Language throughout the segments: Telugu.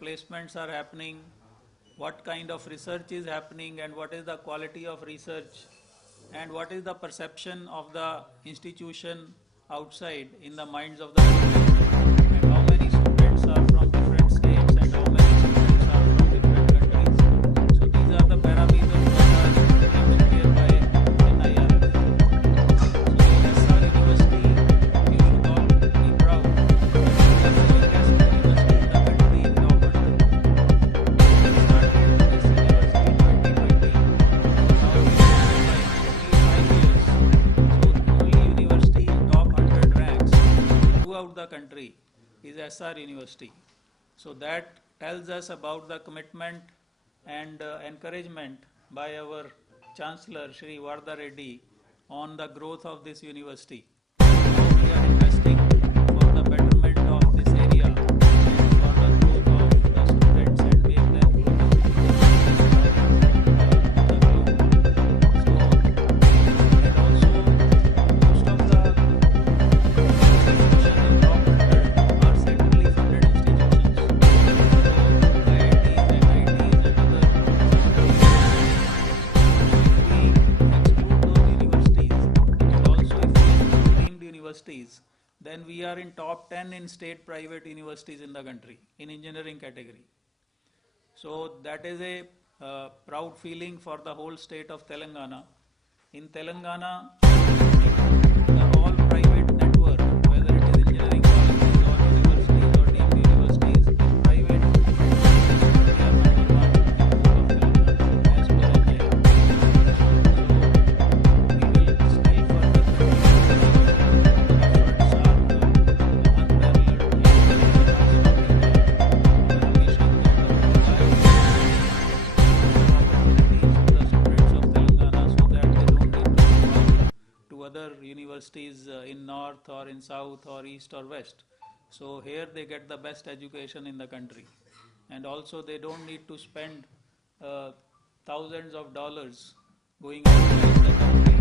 placements are happening, what kind of research is happening, and what is the quality of research, and what is the perception of the institution outside in the minds of the. Our University. So that tells us about the commitment and uh, encouragement by our Chancellor Sri Vardha Reddy on the growth of this university. universities, then we are in top 10 in state private universities in the country in engineering category. So that is a uh, proud feeling for the whole state of Telangana. In Telangana, in south or east or west. So here they get the best education in the country. And also they don't need to spend uh, thousands of dollars going the country.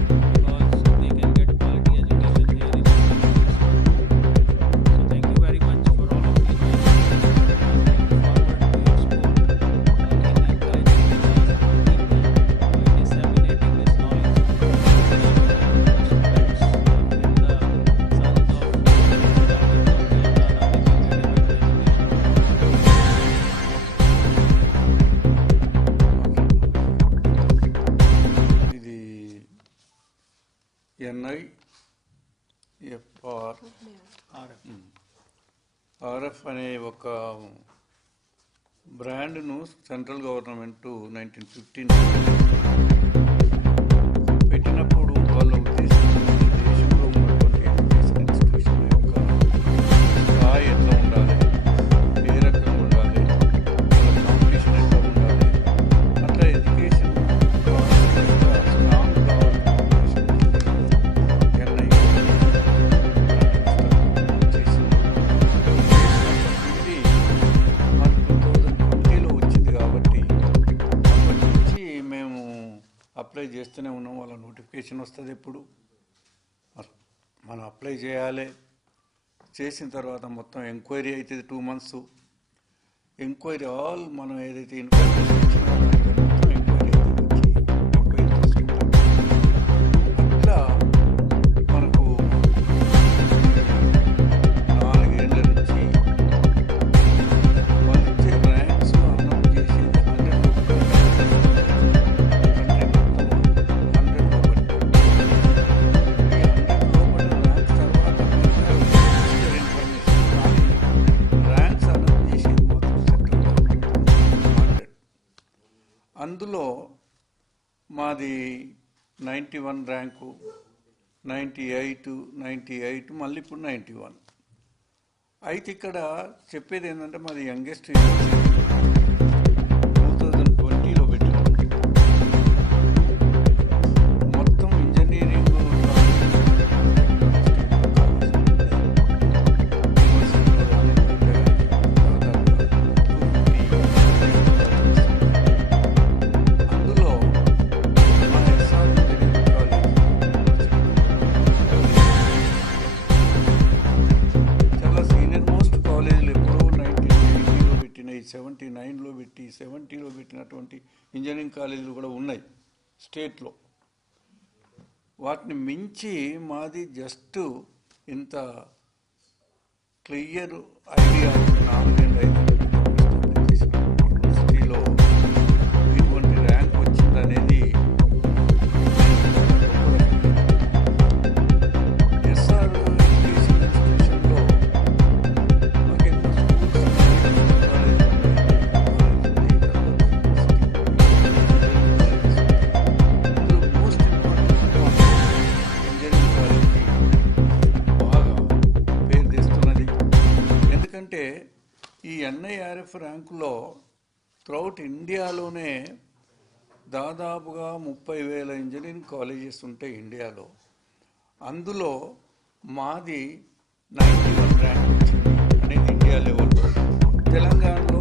RF అనే ఒక బ్రాండ్ను central government nineteen fifteen apply చేస్తూనే ఉన్నాం. వాళ్ళ నోటిఫికేషన్ వస్తుంది ఎప్పుడు. మనం అప్లై చేయాలి. చేసిన తర్వాత మొత్తం ఎంక్వైరీ అవుతుంది టూ మంత్స్ ఎంక్వైరీ ఆల్ మనం ఏదైతే ఇన్ఫర్మేషన్ మాది ninety one rank ninety eight ninety eight మళ్ళీ ఇప్పుడు నైంటీ వన్. అయితే ఇక్కడ చెప్పేది ఏంటంటే మాది యంగెస్ట్ స్టేట్లో వాటిని మించి మాది జస్ట్ ఇంత క్లియర్ ఐడియా నాలుగేళ్ళు ఐదేళ్ళ ఈ ఎన్ఐఆర్ఎఫ్ ర్యాంకులో త్రౌట్ ఇండియాలోనే దాదాపుగా ముప్పై వేల ఇంజనీరింగ్ కాలేజెస్ ఉంటాయి ఇండియాలో. అందులో మాది నైన్టీ వన్ ర్యాంక్ వచ్చింది. అనేది ఇండియా లెవెల్లో. తెలంగాణలో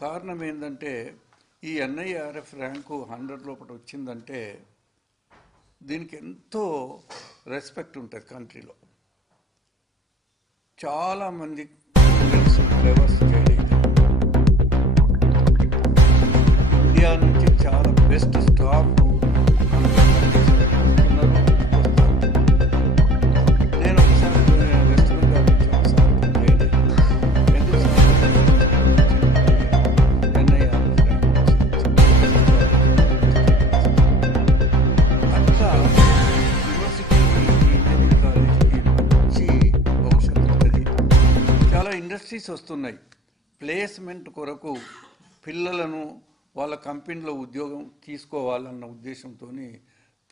కారణం ఏంటంటే ఈ ఎన్ఐఆర్ఎఫ్ ర్యాంకు హండ్రెడ్ లోపల వచ్చిందంటే దీనికి ఎంతో రెస్పెక్ట్ ఉంటుంది కంట్రీలో. చాలామంది ఫ్లేవర్స్ జాయిన్ ఇండియా నుంచి చాలా బెస్ట్ స్టాఫ్ వస్తున్నాయి. ప్లేస్మెంట్ కొరకు పిల్లలను వాళ్ళ కంపెనీలో ఉద్యోగం తీసుకోవాలన్న ఉద్దేశంతో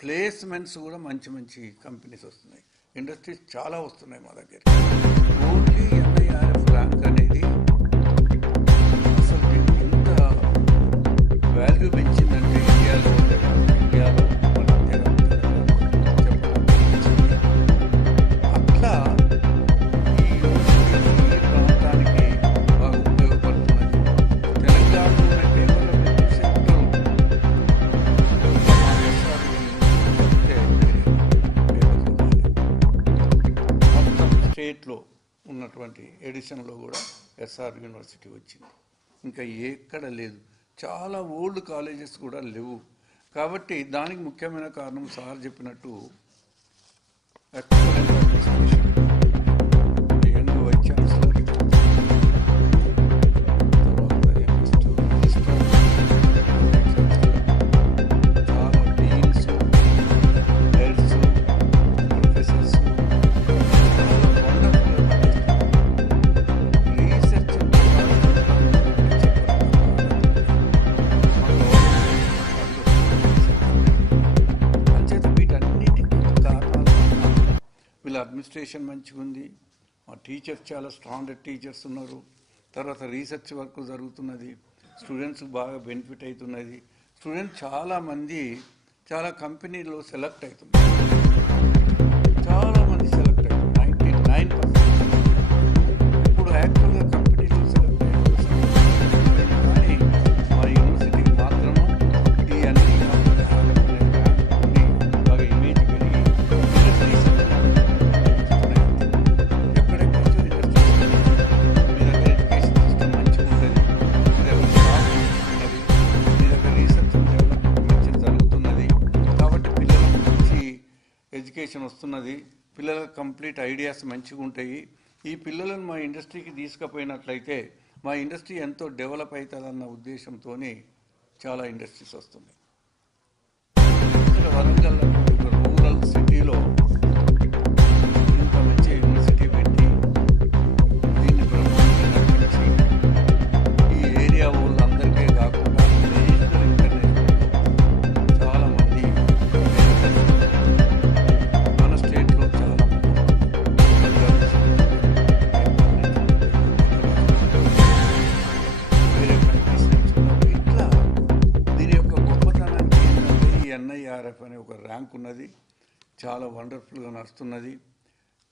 ప్లేస్మెంట్స్ కూడా మంచి మంచి కంపెనీస్ వస్తున్నాయి. ఇండస్ట్రీస్ చాలా వస్తున్నాయి మా దగ్గర. ఓన్లీ ఎన్ఐఆర్ఎఫ్ ర్యాంక్ అనేది అసలు ఎంత వాల్యూ పెంచిందంటే ఉన్నటువంటి ఎడిషన్లో కూడా ఎస్ఆర్ యూనివర్సిటీ వచ్చింది. ఇంకా ఎక్కడ లేదు. చాలా ఓల్డ్ కాలేజెస్ కూడా లేవు. కాబట్టి దానికి ముఖ్యమైన కారణం సార్ చెప్పినట్టు యంగ్ వైస్ ఛాన్సలర్ అడ్మినిస్ట్రేషన్ మంచిగా ఉంది. మా టీచర్స్ చాలా స్ట్రాంగ్ టీచర్స్ ఉన్నారు. తర్వాత రీసెర్చ్ వర్క్ జరుగుతున్నది. స్టూడెంట్స్ బాగా బెనిఫిట్ అవుతున్నది. స్టూడెంట్స్ చాలామంది చాలా కంపెనీలో సెలెక్ట్ అవుతున్నారు. చాలా మంది సెలెక్ట్ అవుతున్నారు. నైంటీ నైన్ కాంక్రీట్ ఐడియాస్ మంచిగా ఉంటాయి. ఈ పిల్లలను మా ఇండస్ట్రీకి తీసుకుపోయినట్లయితే మా ఇండస్ట్రీ ఎంతో డెవలప్ అవుతుందన్న ఉద్దేశంతో చాలా ఇండస్ట్రీస్ వస్తున్నాయి. చాలా వండర్ఫుల్గా నడుస్తున్నది.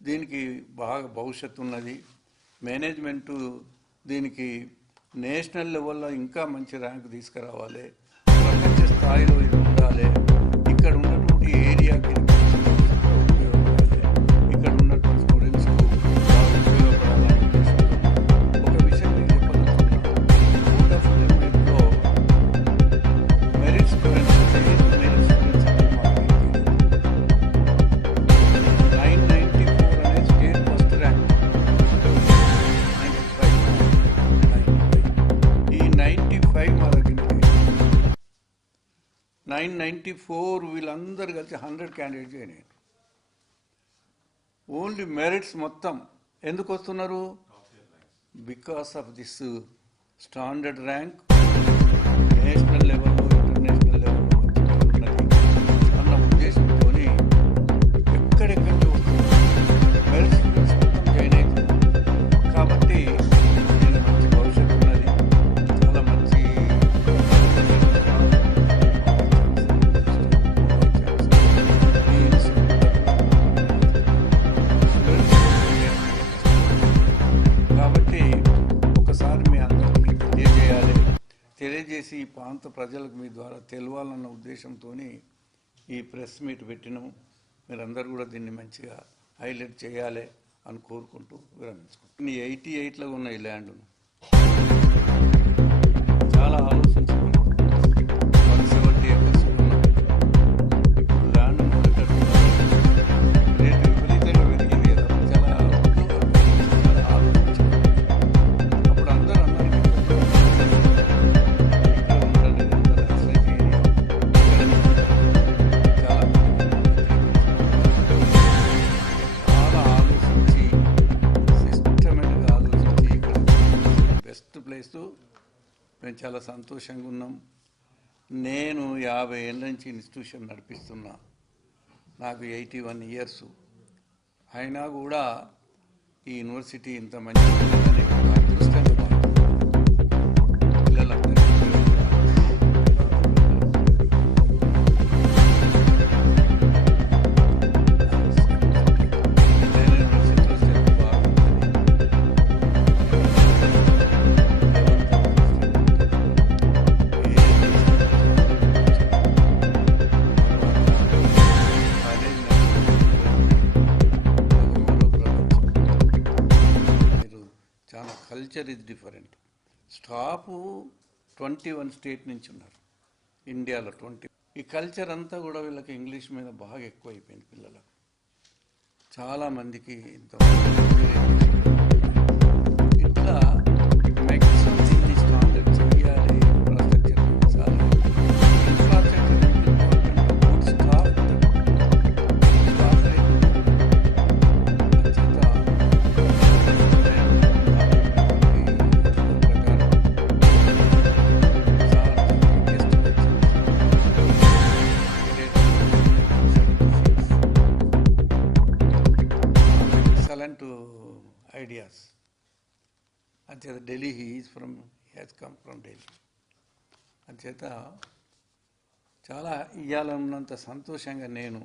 దీనికి బాగా భవిష్యత్తు ఉన్నది. మేనేజ్మెంటు దీనికి నేషనల్ లెవెల్లో ఇంకా మంచి ర్యాంక్ తీసుకురావాలి. ప్రపంచ స్థాయిలో ఇది ఉండాలి. ఇక్కడ ఉన్నటువంటి ఏరియాకి నైన్ నైంటీ ఫోర్ వీళ్ళందరూ కలిసి హండ్రెడ్ క్యాండిడేట్స్ అయినాయి ఓన్లీ మెరిట్స్ మొత్తం ఎందుకు వస్తున్నారు? Because of this standard rank national లెవెల్లో ప్రాంత ప్రజలకు మీ ద్వారా తెలవాలన్న ఉద్దేశంతో ఈ ప్రెస్ మీట్ పెట్టినాము. మీరందరూ కూడా దీన్ని మంచిగా హైలైట్ చేయాలి అని కోరుకుంటూ విరమించుకుంటాం ఎయిటీ ఎయిట్లో ఉన్న ఈ ల్యాండ్ను చాలా చాలా సంతోషంగా ఉన్నాం. నేను యాభై ఏళ్ళ నుంచి ఇన్స్టిట్యూషన్ నడిపిస్తున్నా. నాకు ఎయిటీ వన్ ఇయర్స్ అయినా కూడా ఈ యూనివర్సిటీ ఇంత మంచి culture is different staff twenty one state నుంచి ఉన్నారు. ఇండియాలో ట్వంటీ. ఈ కల్చర్ అంతా కూడా వీళ్ళకి ఇంగ్లీష్ మీద బాగా ఎక్కువ అయిపోయింది పిల్లలకు. చాలా మందికి ఇంత ఇట్లా అంచేత Delhi he is from has come from Delhi. అంచేత చాలా ఇవ్వాలన్నంత సంతోషంగా నేను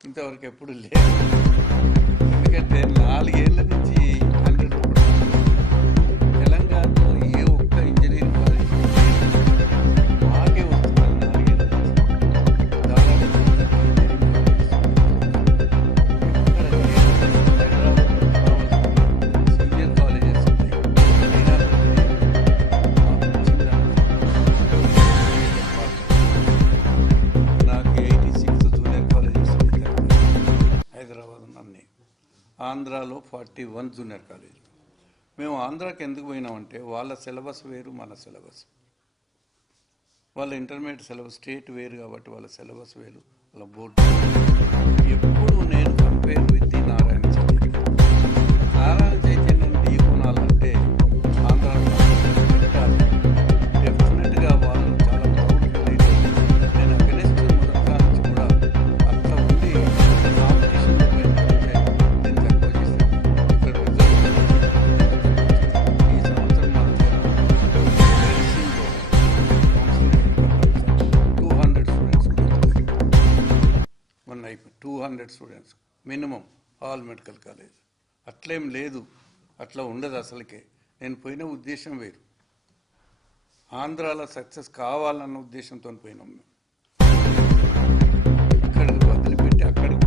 ఇంతవరకు ఎప్పుడు లేదు ఎందుకంటే నాలుగేళ్ళ నుంచి hundred forty one junior college. మేము ఆంధ్రాకి ఎందుకు పోయినామంటే వాళ్ళ సిలబస్ వేరు మన సిలబస్. వాళ్ళ ఇంటర్మీడియట్ సిలబస్ స్టేట్ వేరు కాబట్టి వాళ్ళ సిలబస్ వేరు వాళ్ళ బోర్డు. ఎప్పుడు నేను compare with the Narayana Narayana two hundred students minimum all medical college. అట్లేం లేదు. అట్లా ఉండదు అసలుకే. నేను పోయిన ఉద్దేశం వేరు. ఆంధ్రాలో సక్సెస్ కావాలన్న ఉద్దేశంతో పోయినాం మేము. ఇక్కడికి వదిలిపెట్టి అక్కడికి